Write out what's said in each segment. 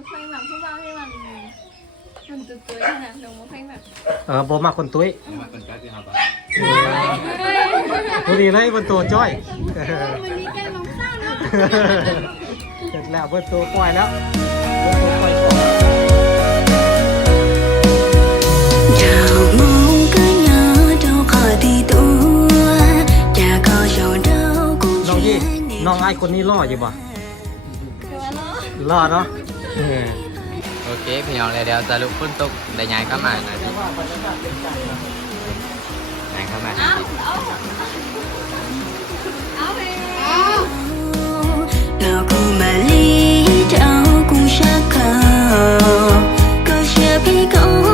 ไม่ค่อยแบบผู้บ่าวที่มันมันตุ้ยๆนะหนูไม่ค่อยแบบเออบ่มักคนตุ้ยผมมาเป็นแป๊บเดียวครับพอดีเลยบนตัวจ้อยมันมีแก้มน้องข้าวเนาะเสร็จแล้วบนตัวปล่อยแล้วบนตัวปล่อยก่อน Chào mong cứ nhớ đâu khỏi thì tua Chả có dấu đâu cũng น้องยี่ chuyện น้องไอ้คนนี้รออยู่บ่คือว่าเนาะรอเนาะเออ โอเค พี่น้องเลยเดี๋ยวจะลุกขึ้นตุกได้ย้ายเข้ามาหน่อยย้ายเข้ามาหน่อยเอาไป Nào cũng mà lý trao cũng xác khờ Có sẽ bị có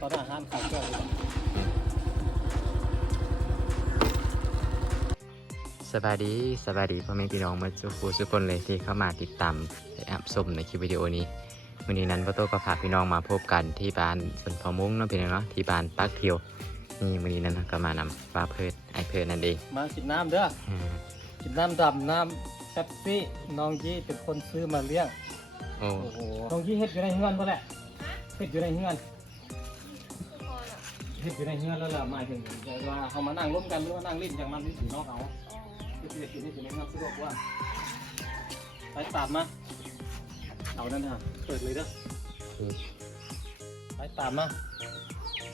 ตอนอาหารขายเครื่องเลยสบายดีสบายดีพ่อแม่พี่น้องมาสุขสุกคนเลยที่เข้ามาติดตามและอับชมในคลิปวิดีโอนี้วันนี้นั้นพ่อโตก็พาพี่น้องมาพบกันที่บ้านสวนพอมุ้งเนาะพี่น้องเนาะที่บ้านปักเทียวนี่วันนี้นั้นก็มานำปลาเพิดไอเพิดนั่นเองมากินน้ำเด้ออืมกินน้ำดำน้ำแป๊บซี่น้องยี่เป็นคนซื้อมาเลี้ยงโอ้โอ้โหน้องยี่เฮ็ดอยู่ในเฮือนก็แหละเฮ็ดอยู่ในเฮือน เฮ็ดอยู่ในเฮือนแล้วล่ะหมายถึงว่าเขามานั่งร่วมกันหรือว่านั่งเล่นอย่างมันนี่ถือนอกเอาเด็กอยู่นี่เป็นงไงสะดวกว่าไปตามมาเอานั่นฮะเปิดเลยเด้อไปตามมา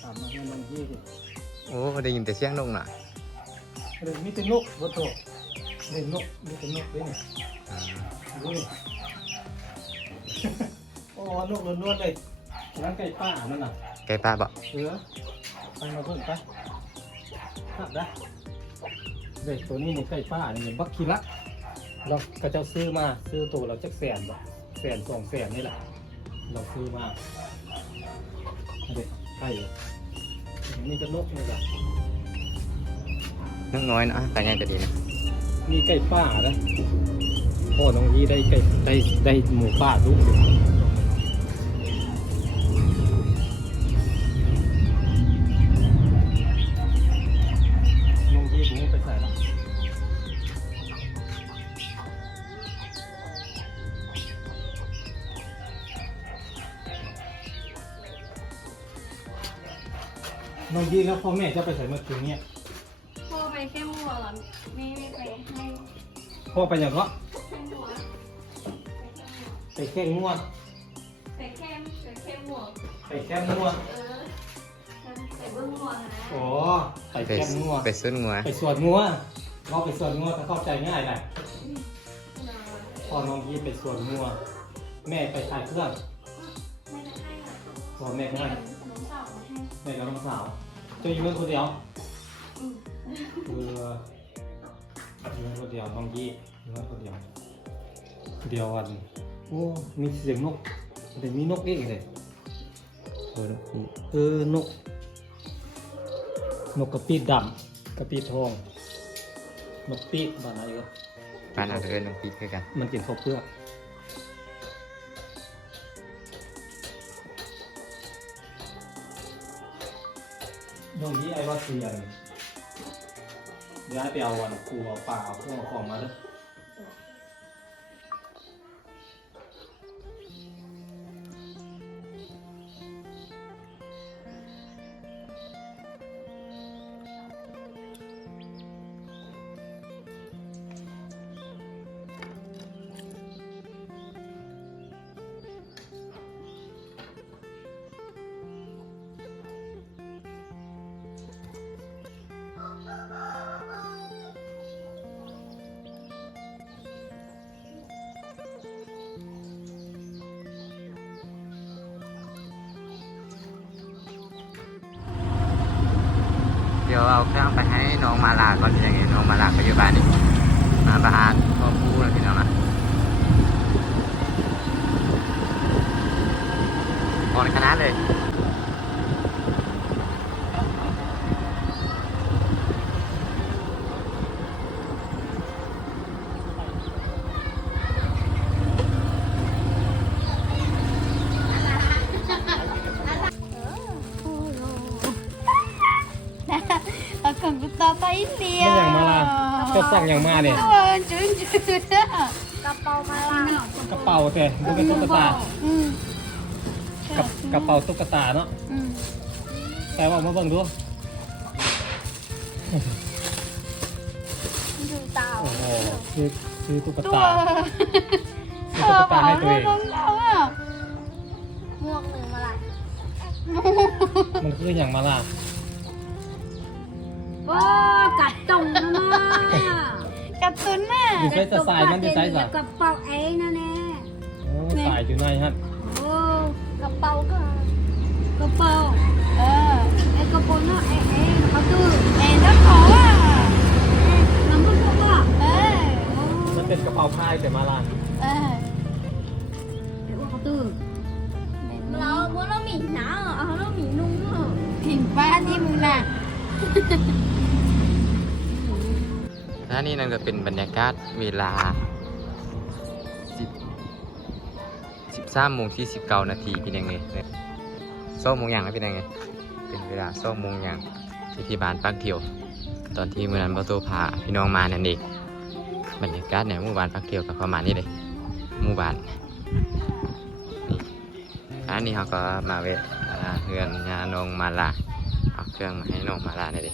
ตามมาให้มันยี่สิโอ้ได้ยินแต่เสียงนกน่ะเรื่องมีแต่นกบนโต๊ะเล่นนกมีแต่นกด้วยนี่อ่าดูนี่โอ้นกล้วนๆเลยร้านไก่ป้านั่นน่ะไก่ป้าบ่เสือ ไปมาเพิ่มไปหับได้เด็กตัวนี้นี่ไก่ป้านี่บักคีรักเราก็จะซื้อมาซื้อตัวเราจักแสนบ่แสนสองแสนนี่แหละเราซื้อมาเด็กไก่อะนี่จะนกนี่แหละนกน้อยนะแต่ใหญ่ก็ดีนะมีไก่ป้านะพ่อน้องยี่ได้ไก่ได้ได้หมูป่าลูกเดียว น้องยี่แล้วพ่อแม่จะไปใส่เมื่อคืนเนี่ยพ่อไปแค่หัวเหรอแม่ไม่ไปให้พ่อไปอย่างก็แค่หัวไปแค่งวดไปแค่ไปแค่หัวไปแค่งวดเออไปเบื้องหัวนะอ๋อไปไปแค่งวดไปซุนงัวไปสวนงัวเราไปสวนงัวจะเข้าใจง่ายเลยพอน้องยี่ไปสวนงัวแม่ไปขายเครื่องไม่ได้ให้อะพอแม่แม่ให้ น้องสาวมาให้แม่กับน้องสาวเจะอยู่เงินคนเดียวอืมเอออยู่เงินคนเดียวน้องยี่อยู่เงินคนเดียวเดียววันโอ้มีเสียงนกแต่มีนกเองเลยเออนกนี่เออนก นกกระปีดดำกระปีดทอง นกปีดบ้านไหนก็บ้านเราเอิ้นนกปีกคือกัน มันกินข้าวเปลือก ตรงยี่ไอ้ว่าเสียนย้ายไปเอาวันครูเอาปลาเอาเครื่องเอาของมาเด้อ ดี๋ยวเอาเครื่องไปให้น้องมาลาก่อนอย่างเงน้องมาลาปัจจุบันนี้มาบ้านพ่อพูนะพี่น้องนะออนคณะเลย สั่งอย่างมาเนี่ย Tuan, jujur. กระเป๋าแต่ดูเป็นตุ๊กตา Hmm. กับกระเป๋าตุ๊กตาเนาะ Hmm. แต่ว่ามาเบิ่งดู Jujur tahu. โอ้โหคือคือตุ๊ก Tua. ตาคือตุ๊กตาให้ตัวเอง Abang tahu ah. Muak ni malah. มันคืออย่างมาล่ะโอ้กัดตรงนะ มา Katun อยู่ nah. ใช้จะสายมันจะใช้สาย กระเป๋าเองนะเนี่ยโอ้สายอยู่ในฮะโอ้ Kepau ke? กระเป๋า Ah. ไอ้กระเป๋าเนาะเอ๊ะเอ๊ะเขาตื้อ Eh, dah kau ah. น้ำมันพวกว่า Eh. มันเป็นกระเป๋าผ้าแต่มาล่ะ Eh. เดี๋ยวเขาตื้อเราเมื่อเราหมิ่นหนาเอาเราหมิ่นนุ่งเนอะ Pimpa ni muna. และนี่นั่นก็เป็นบรรยากาศเวลา 10 13โมง49นาทีพี่ยังไงโซ่โมงอย่างนะพี่ยังไงเป็นเวลาโซ่โมงอย่างที่ที่บ้านปักเที่ยว ตอนที่เมื่อนั้นประตูพาพี่น้องมานั่นเองบรรยากาศในหมู่บ้านปักเที่ยวกับประมาณนี้เลยหมู่บ้านอันนี้เขาก็มาเวะเฮือนยาน้องมาลาเอาเครื่องมาให้น้องมาลาหน่อยดิ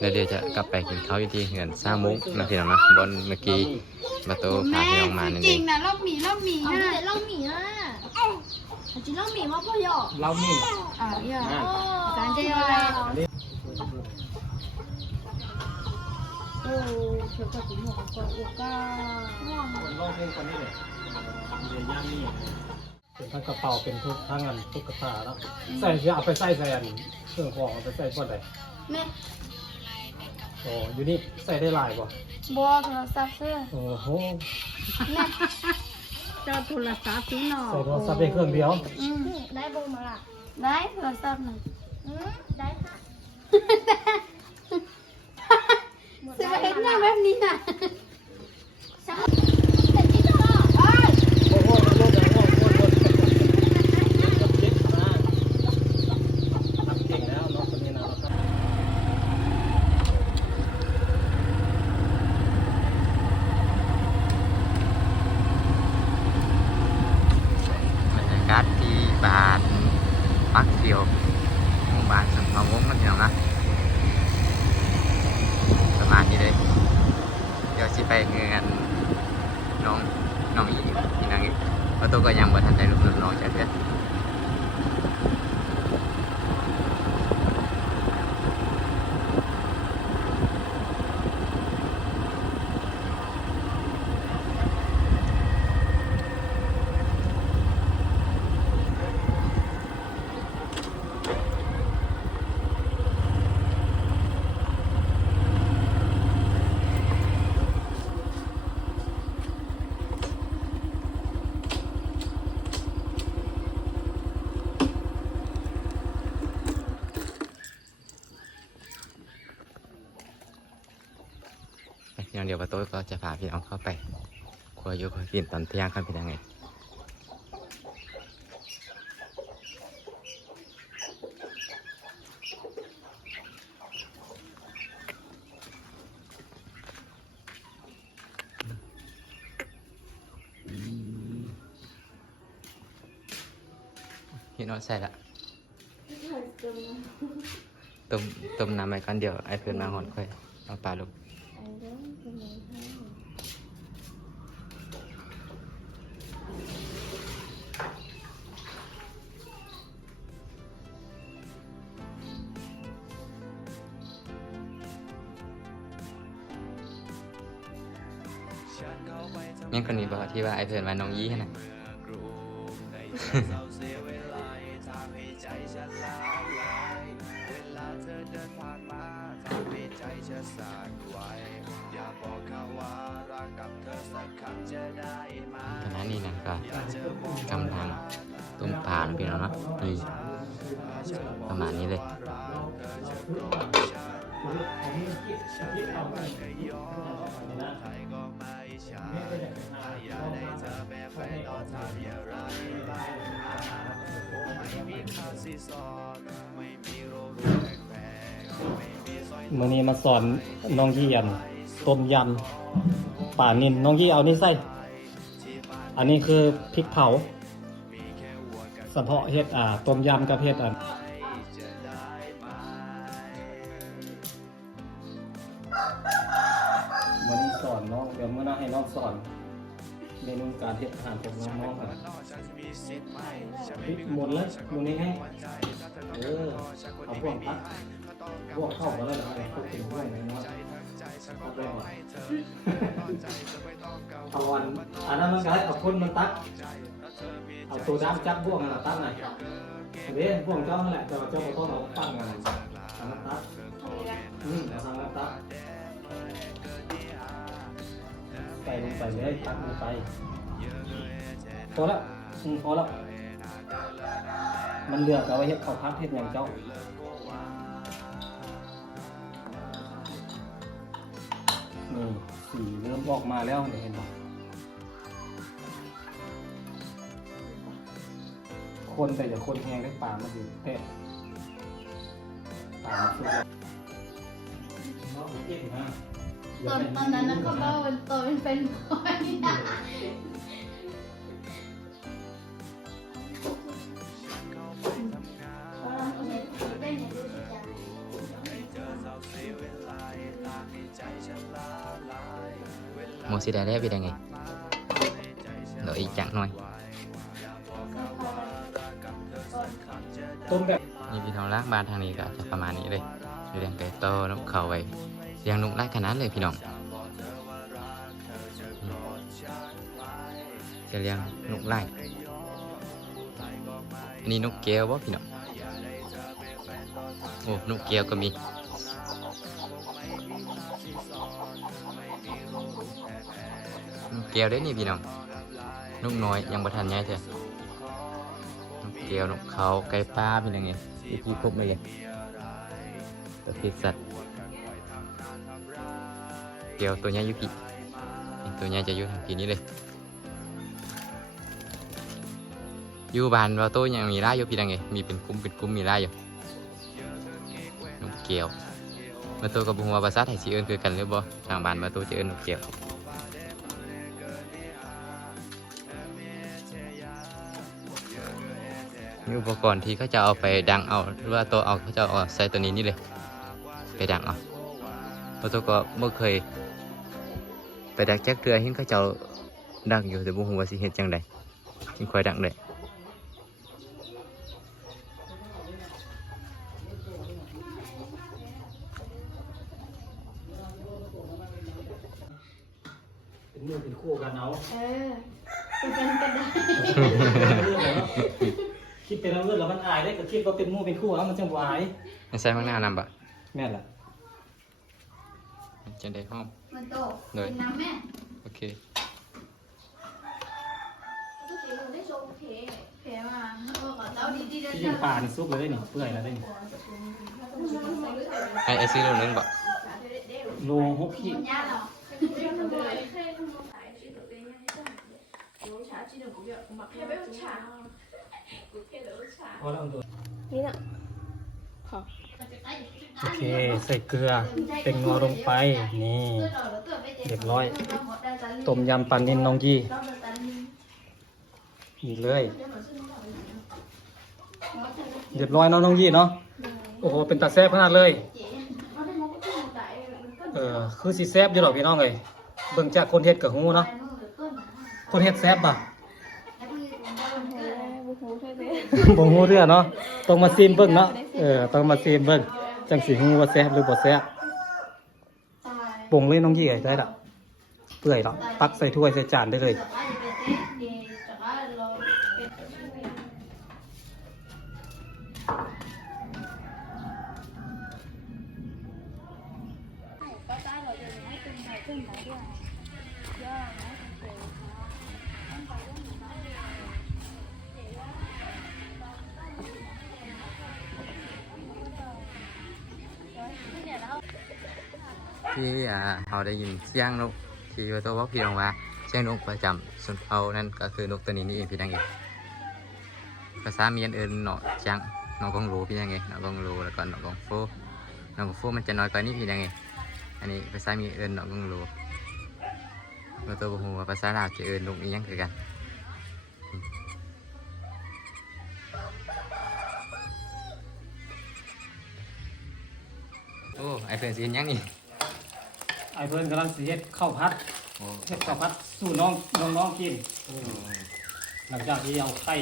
แล้วเดี๋ยวจะกลับไปกินข้าวอยู่ที่เหือนซ่ามุกนะพี่น้องนะบนเมื่อกี้มาโตพาพี่น้องมานั่นจเอริงงนะรอบหมีรอบหมีเอานะแต่เล่าหมี่อะจริงเล่าหมี่ว่าพ่อหยอกเรานี่อ่าอย่าอะจานเดียวอะไรอันนี้โอ้เกี่ยวกับผมบอกก็โอ้ก้าคนลองเพลงคนนี้เลยเดี๋ยวย่างนี่เป็นทั้งกระเป๋าเป็นทุกทั้งอันทุกกระตาแล้วใส่เอาไปใส่ใส่อันเครื่องของเอาไปใส่ก้อนใดแม่ โอ้อยู่นี่ใส่ได้หลายกว่าบัวโทรศัพท์เสื้อโอ้โหเจ้าโทรศัพท์พี่หน่อใส่โทรศัพท์ได้เครื่องเดียวอืมได้โบมาละได้โทรศัพท์หนึ่งอืมได้ค่ะจะไปเห็นหน้าแบบนี้นะ แต่ที่เธอ โอ้โหโอ้โหโอ้โหโอ้โหเจ็บนะทำเก่งแล้วน้องคนนี้นะครับ บรรยากาศที่บ้านปักเดียวหมู่บ้านสัมภาวงศ์นะพี่น้องนะประมาณนี้เลย เดี๋ยวสิไปเงินน้องน้องอีกพี่นางอีก เพราะตัวก็ยังบ่ทันได้รูปน้องจากเพื่อน พี่น้องเดี๋ยวประตูก็ จะพาพี่น้องเข้าไปครัวอยู่ครัวกินตอนเที่ยงครับพี่น้องไงพี่น้องใส่ละต้มต้มน้ำไปก่อนเดี๋ยวไอ้เพื่อนมาหอนค่อยเอาปลาลูก ไอเพื่อนว่าน้องยี่นะขณะนี้นนี่นะก็กำลังต้มปลานพี่น้องเนาะนี่ประมาณนี้เลยไมื่ อนี้มาสอนน้องยี่ยนต้มยำป่านินน้องยี่เอานี่ใส่อันนี้คือพริกเผาเฉพาะเฮ็ดอ่าต้มยำกับเฮ็ดอ่า นี้สอนน้องเดี๋ยวเมื่อหน้าให้น้องสอนเมนูการเฮ็ดอาหารของน้องๆอะหมดแล้วมื้อนี้ให้เออเอาพวกพักพวกเข้ามาแล้วนะพวกกินด้วยนะเนาะเอาไปหมดเอาอันอันนั้นมันก็ให้เอาคนมันตักเอาตัวด้ามจับพวกนั่นนะตักน่ะเด้พวกเจ้านั่นแหละเจ้าเจ้าก็ต้องเอาตั้งกันทางนั้นตักอืมเอาทางนั้นตัก ใส่ลงไปเลยตักลงไปพอละอืมพอละมันเหลือกเอาไว้เฮ็ดข้าวพัดเฮ็ดอย่างเจ้านี่สีเริ่มออกมาแล้วเห็นไหมคนแต่อย่าคนแห้งได้ปลามาอยู่เตะปลามาสุดแล้วน้องเก่งนะ ตอนตอนนั้นนะก็บ้าเป็นตัวเป็นเป็นบอยมองสีแดงได้เป็นยังไงเหลืออีกจังหน่อยต้มแบบนี่พี่น้องรักบ้านทางนี้ก็จะประมาณนี้เลยเรื่องไก่โตน้ำเขาไว้ เลี้ยงนกได้ขนาดเลยพี่น้องจะเลี้ยงนกไล่อันนี้นกแก้ววะพี่น้องโอ้นกแก้วก็มีนกแก้วได้นี่พี่น้องนกน้อยยังบ่ทันใหญ่เถอะนกเกลียวนกเขาไก่ป้าเป็นยังไงอีพีครบเลยประเภทสัตว์ เกลียวตัวใหญ่อยุพีตัวใหญ่จะอยู่ทางพีนี้เลยอยู่บ้านเราตัวยังมีร่าอยู่พี่ยังไงมีเป็นกลุ่มเป็นกลุ่มมีร่อยู่นกเกลียวมาตัวกับบุหัวภาษาไทยสีเอิญคือกันหรือบ่ทางบ้านมาตัวจะเอิญนกเกลียวมีอุปกรณ์ที่เขาจะเอาไปดังเอาหรือว่าตัวเอาเขาจะเอาใส่ตัวนี้นี่เลย ไปดังเอา เพราะตัวก็ไม่เคย ไปดักแจ็คเรือหิ้งเขาจะเอาดังอยู่แต่บุหัวาสิเห็ดจังใดหิ้งคอยดังเลยเป็นมือเป็นคู่กันเอาเออเป็นกันกันได้คิดเป็นเรื่องแล้วมันอายได้ก็คิดว่าเป็นมือเป็นคู่เอามันจังหวายไม่ใช่ข้างหน้านำบะแม่นล่ะ จังได้ห้องมันโตเลยกินน้ำแม่ โอเคก็ถือว่าได้ชมเพเพมาเออขอเต้าดีๆเลยที่ยิงปลานี่ซุปเลยได้นี่เปื่อยแล้วได้นี่ไอ้ไอ้ซื้อโลนึงบะโลหกขีดยากเนาะพอแล้วเอาตัวนี่น่ะขอ โอเค ใส่เกลือเป็นงัวลงไป นี่ เรียบร้อย ต้มยำปลานินน้องยี่นี่เลย เรียบร้อยเนาะน้องยี่เนาะ โอ้โห เป็นตาแซ่บขนาดเลย เออ คือสิแซ่บอยู่หรอกพี่น้องเอ้ยเบิ่งจากคนเฮ็ดกับหูเนาะ คนเฮ็ดแซ่บป่ะโอ้โหใช่ไหมบ่ฮู้เรื่องเนาะ ต้องมาซีมเบิ่งเนาะ เออ ต้องมาซีมเบิ่ง จังสิฮู้ว่าแซ่บหรือบ่แซ่บปรุงเลยน้องยี่ไอ้ได้ละเปื่อยละตักใส่ถ้วยใส่จานได้เลย เราได้ยินเสียงนกที่ว่าตัวว่าพี่น้องว่าเสียงนกประจำส่วนเขานั่นก็คือนกตัวนี้นี่เองพี่นังเองภาษาเมียนเอิญเนาะจังนกกองรูพี่ยังไงนกกองรูแล้วก็นกกองโฟนกกองโฟมันจะน้อยกว่านี้พี่ยังไงอันนี้ภาษาเมียนเอิญนกกองรูว่าตัวบ่ฮู้ว่าภาษาลาวจะเอิญนกอีหยังคือกันโอ้ไอเฟร์นสิเห็นยังนี่ ไอ้เพิ่นกำลังสิเฮ็ดข้าวผัดโอ้เฮ็ดข้าวผัดสู่น้องน้องๆกิน หลังจากที่เอาไข่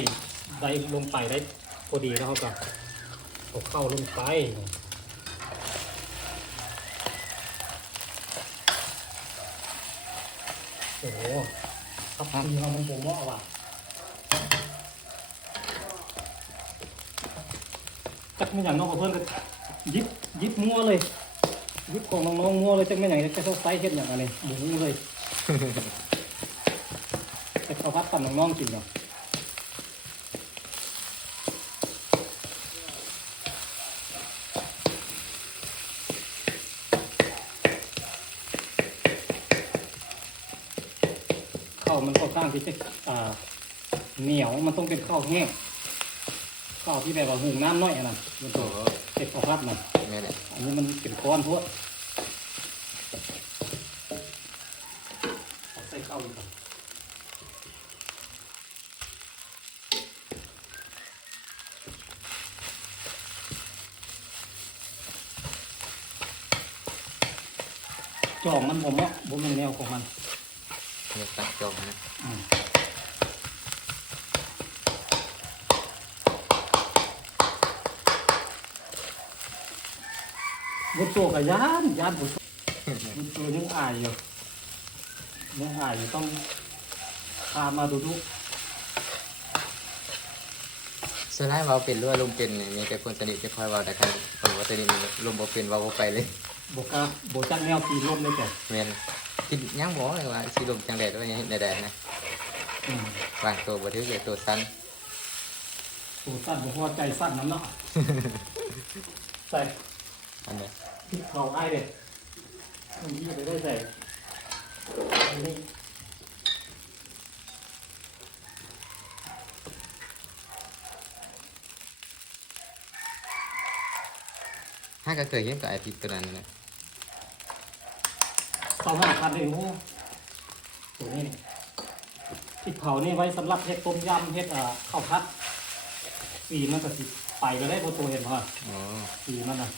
ได้ลงไปได้พอดีแล้วเขาก็เอาเข้าลงไปโอ้โหครับทีเรามันโปเหมาะว่ะจักไม่อย่างน้องกับเพื่อนก็ยิบยิบมัวเลย ยิบของน้องๆมัวเลยจักไม่อย่างจะเขาไซส์เฮ็ดอย่างไรหมูเลยแต่เขาพัดกับน้องๆกินเนาะข้าวมันค่อนข้างที่จะอ่าเหนียวมันต้องเป็นข้าวแห้งข้าวที่แบบว่าหุงน้ำน้อยอะนะมันตัวเก็บข้าวพัดมัน นี่แหละอันนี้มันเป็นก้อนพวกเอาใส่เข้าวอีกก่อนจองมันผมว่าผมเป็นแนวของมัน เดี๋ยวตัดจงนะ อืม บุตรตัวกับยานยานบุตรบุตรตัวยังอายอยู่ยังอายอยู่ต้องพามาดูดูส่วนแรกเราเป็นรั่วลมเป็นนี่มีแต่คนสนิทจะคอยเว่าแต่คันคนว่าสนิทนี่ลมบ่เป็นเว่าบ่ไปเลยบกกาโบจักแนวปีนลมเลยแกแม่นคิดยังบ่เลยว่าสิลมจังได๋ด้วยนี่ใดๆนะอืมวางตัวบ่ถือเลยตัวสั้นตัวสั้นบ่พอใจสั้นน้ำเนาะ ใส่อันนี้ที่ เขาไอ้ายเด็ดมันยี่ไปได้ใส่อันนี้ถ้าก็เคยเห็นกับไอ้พริกตัวนั้นนะสองห้าพันเองโอ้ตัวนี้ที่เผานี่ไว้สำหรับเฮ็ดต้มยำเฮ็ดอ่าข้าวผัดสีมันก็สิไปก็ได้พอตัวเห็นพออ๋อสีมันอะ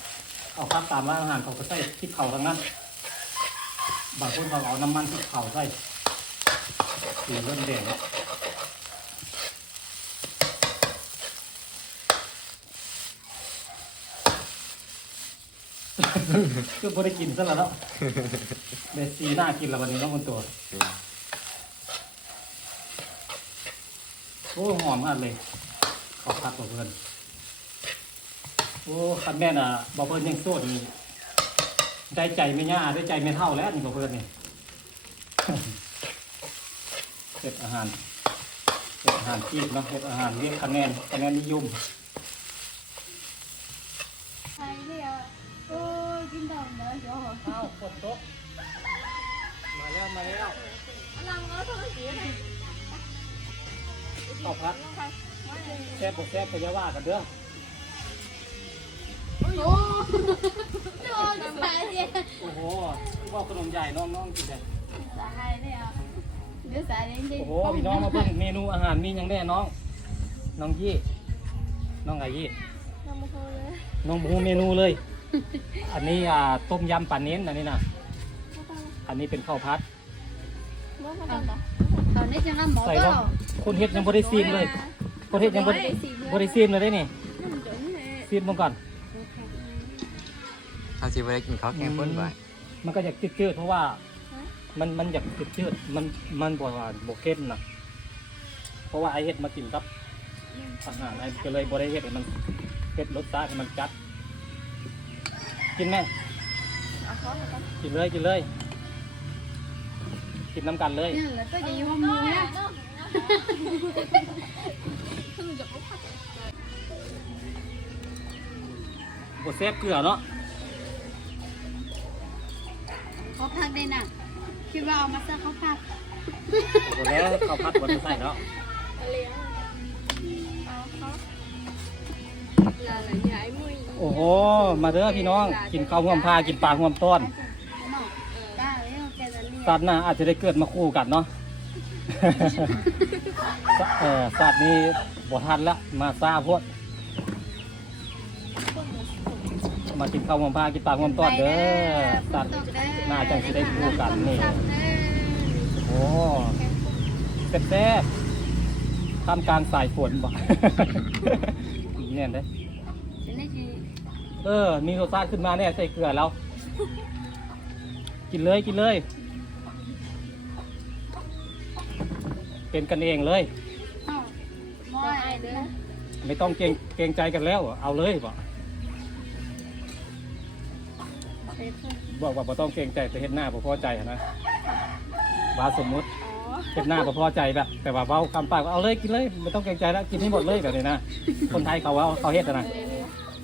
ข้าวผัดตามร้านอาหารเขาก็ใส่พริกเผาทั้งนั้นบางคนเขาเอาน้ำมันพริกเผาใส่สีเริ่มแดงแล้วคือบ่ได้กินซะแล้วเนาะเดซีน่ากินแล้ววันนี้เน้องคนตัวโอ้หอมมากเลยขอพัดบ่เพื่อน โอ้คันแม่น่ะบ่เพิ่นยังโสดนี่ได้ใจไม่ย่าได้ใจไม่เท่าแล้วนี่บ่เพิ่นนี่เฮ็ดอาหารเฮ็ดอาหารจีบเนาะเฮ็ดอาหารเรียกคะแนนคะแนนนิยมใครเนี่ยโอ้ยกินดอกเนื้อจ้ะอ้าวฝนตกมาแล้วมาแล้วลังเอาโทรศัพท์ข้าวผัดแซ่บบ่แซ่บก็อย่าว่ากันเด้อ โอ้โหโดนสายเนี่ยโอ้โหว่าขนมใหญ่น้องๆกินได้สายเนี่ยเดี๋ยวสายจริงโอ้โหพี่น้องมาเพิ่งเมนูอาหารมีอย่างแน่น้อง น้องยี่ น้องไงยี่ น้ำมันเลยน้องบูเมนูเลย อันนี้อ่าต้มยำปลาเน้นอันนี้นะอันนี้เป็นข้าวพัดบ่มาดังนะตอนนี้จะน้ำหมอใส่เปก็ล่าคนเฮ็ดยังบ่ได้ซีมเลยคนเฮ็ดยังบ่ได้บ่ได้ซีมเลยได้นี่น้ำจุ๋มเลยซีมมาก่อน เอาสิบ่ได้กินข้าวแกงป่นบ่มันก็อยากจืดๆเพราะว่า มันมันอยากจืดๆมันมันบ่หวานบ่เข้มนะเพราะว่าไอเฮ็ดมากินกับอาหารไอก็เลยบ่ได้เฮ็ดให้มันเฮ็ดรสชาติให้มันจัด กินไหมเอาเขาเลยกันกินเลยกินเลย กินน้ำกันเลยเนี่ยแล้วก็จะอยู่ห้องมือนะบดเซฟเกลือเนาะ เขาพักได้น่ะ คิดว่าเอามาเสื้อเขาพักบดแล้วข้าวผัดบดใส่เนาะเลี้ยงเอาเขาลาหลายย้ายมุ้ยโอ้โห มาเด้อพี่น้อง กินข้าวห่วมพา กินปลาห่วมต้นเนาะได้แล้วแกจะเรียกสัตว์หน้าอาจจะได้เกิดมาคู่กันเนาะ เออสัตว์นี้บ่ทันละ มาซาพวก มากินข้าวห่วมพากินปลาห่วมต้นเด้อสัตว์น่าจังสิได้คู่กันนี่โอ้แซ่บๆท่ามกลางสายฝนบ่เนี่ยเด้ฉันได้จีเออ มีรสชาติขึ้นมาเนี่ยใส่เกลือแล้ว กินเลยกินเลย เป็นกันเองเลยเอ้าหมอไอเด้อไม่ต้องเกรงเกรงใจกันแล้ว เอาเลยบ เสร็จแล้วบอกว่าบ่ต้องเกรงใจแต่เห็นหน้าบ่พอใจหั้นนะว่าสมมุติอ๋อเห็นหน้าบ่พอใจแบบ แต่ว่าเว้าคำปากว่าเอาเลยกินเลยไม่ต้องเกรงใจแล้วกินให้หมดเลยแบบนี้นะคนไทยเขาว่าเขาเฮ็ดอะนะ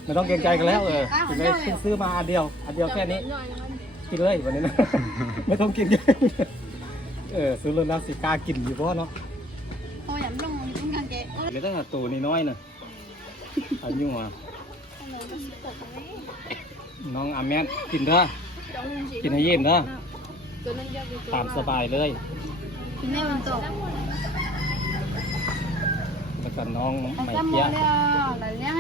ไม่ต้องเกรงใจกันแล้วเออกินเลยเพิ่งซื้อมาอันเดียว อันเดียวแค่นี้ หน่อยมันกินเลยวันนี้นะ ไม่ต้องกินเยอะเออซื้อเรื่องน้ำสิกล้ากินอยู่เพราะเนาะพออย่างลงต้องการแกเอ้ยเลยตั้งแต่ตัวนี้น้อยน่ะอายุอะขนมก็สิบหกไหมน้ องอาแมนกินเด้อดอกหนึ่งสิกินให้เย็นเด้อตัวนั้นเดียวเป็นตัวตามสบายเลยกินแม่มันตกแล้วก็น้องเอาใหม่จำหมเปี้อยแล้วอะไรเนี้ย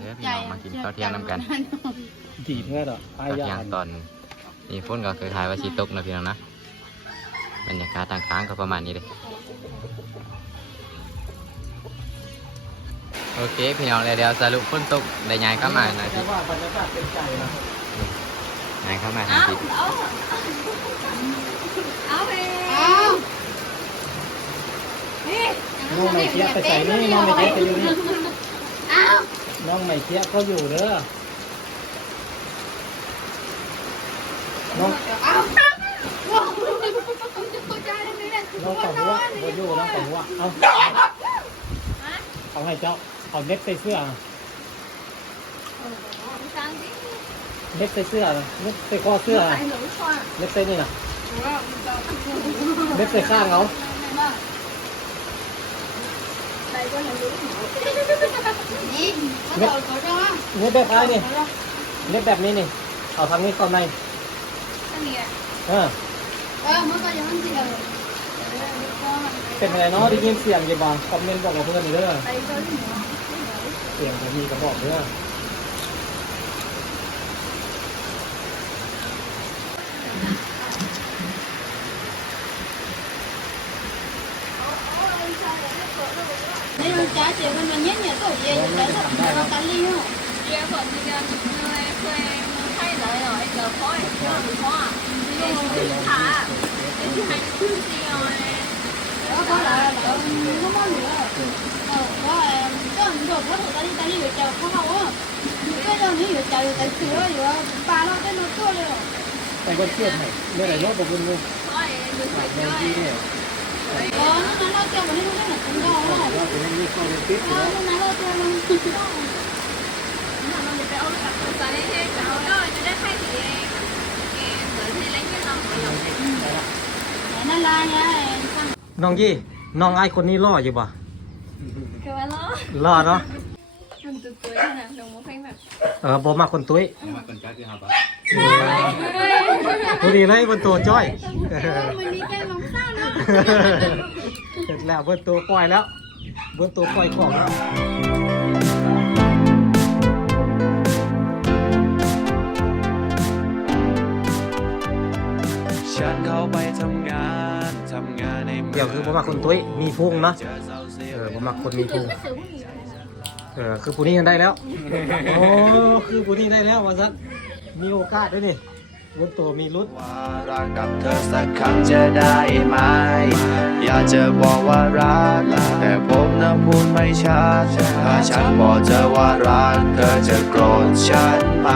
เดี๋ยวพี่น้องมากินข้าวเที่ยงนำกันกี่เท่าหรอไอ้ข้าวเที่ยยางตอนมีฝนก็คือทายว่าสิตกนะพี่น้องนะบรรยากาศต่างๆก็ประมาณนี้เลย โอเค พี่น้องเลยเดี๋ยวสรุปฝนตกได้ยายเข้ามาหน่อยแต่ว่าบรรยากาศเป็นใจนะยายเข้ามาทันเอาทีเอาเอาไปนี่น้องไม่เคี้ยไปใส่นี่น้องไม่เคี้ยไปอยู่นี่น้องไม่เคี้ยก็อยู่เด้อน้องน้องกับหัวบ่อยู่น้องกับหัวเอาเอาให้เจ้า เอาเน็ตใส่เสื้อ sáng đi เน็ตใส่เสื้อเน็ตใส่คอเสื้อ anh lỗi khoa เน็ตใส่นี่น่ะ wow เน็ตใส่ข้างเอา đây có là lỗi đi bắt đầu có cho เน็ตแบบคล้ายนี่เน็ตแบบนี้นี่เอาทางนี้เข้าใน cái gì ạ เออ ờ mới có giống gì đâu เป็นไงเนาะได้ยินเสียงอยี่บ้างคอมเมนต์บอกกับเพื่อนเด้อ đây có gì เสียงผมมีกระบอกเด้อ Đây là trái chị mình mình nhét nhẹ tổ gì vậy? Trái thật là nó cắn đi không? Dia buat tiga nilai kue thay đổi rồi giờ khói chưa bị khóa Dia chỉ thả Dia chỉ hành thứ gì rồi Đó có là là không có nữa. Ờ, 我婆走到意大利有教，他好哦，你这样你有教有在学有啊，把那在那做了。แต่ก็เทียบให้เมื่อไหร่รถกับคุณลูกแม่ที่เนี่ยอ๋อนั่นเราเจอวันนี้เราได้หนักกันแล้วเราเป็นนี่ข้อเล็กติ๊กแล้วนั่นเราเจอมันกล้นั่นเราจะไปเอากับตัวซาเล้ให้เขาแล้วจะได้ให้ดีเองเองเอนที่เล่เราไอกเองนั่นละเนี่ยน้องยี่น้องไอ้คนนี้รอดอยู่ปะ Kêu bà lo ล่อเนาะ Mình từ tuổi thế nào Đồng một phanh mặt เออบ่มาคนตุ้ยมาคนจ้าคือเฮาปะพอดีเลยบนตัวจ้อย Mình đi cái lòng sao nữa. เสร็จแล้วบนตัวปล่อยแล้วบนตัวปล่อยของแล้วฉันเข้าไปทำงาน เดี๋ยวคือบ่มาคนตุ้ยมีพุงเนาะเจอสาวเซลเออล์บ่มาคนมีพุงเออคือผู้นี้กันได้แล้วโอ้คือผู้นี้ได้แล้วว่าซักมีโอกาสด้วยนี่บนตัวมีลุ้นว่ารักกับเธอสักครั้งจะได้ไหมอยากจะบอกว่ารักแต่ผมน่ะพูดไม่ชัดถ้าฉันบอกเธอว่ารักเธอจะโกรธฉันไหม